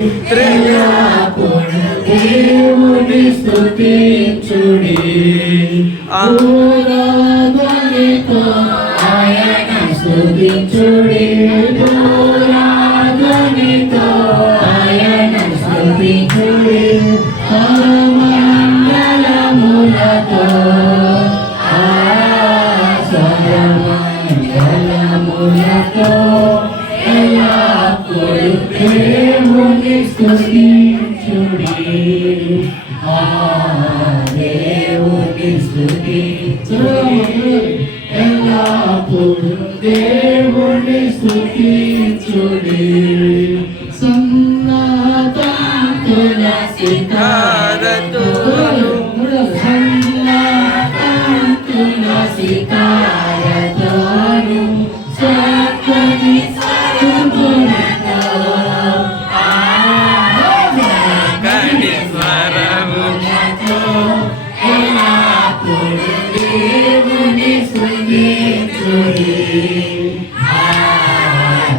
ఎల్లప్పుడు దేవుని స్తుతించుడి పూరాధ్వనితో ఆయన స్తుతించుడి పూరాధ్వనితో ఆయన స్తుతించుడి మంగళములతో స్వరమంగళములతో ఎల్లప్పుడు దేవుని స్తుతించుడి దేవుని స్తుతించుడి ఎల్లప్పుడు దేవుని స్తుతించుడి సన్నతం తులసితారతులు సన్నతం తులసితారతులు చక్కని స్వరములతో చక్కని స్వరములతో ఎల్లప్పుడు దేవుని స్తుతించుడి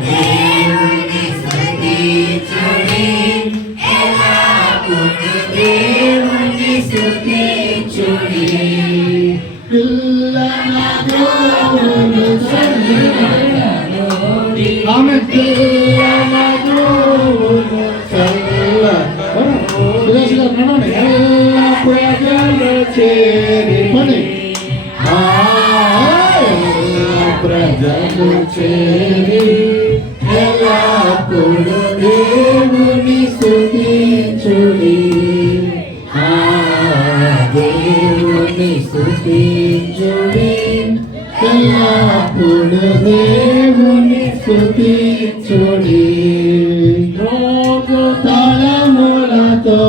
దేవుని స్తుతించుడి ఎల్లప్పుడు దేవుని స్తుతించుడి పిల్లల దేవుడు చల్లనోడి ఆమె పిల్లల దేవుడు చల్లనోడి ఎల్ల ప్రజలు చేరి పని ప్రజలు చేరి ఎల్లప్పుడు దేవుని స్తుతించుడి దేవుని స్తుతించుడి ఎల్లప్పుడు దేవుని స్తుతించుడి రోగు తలములతో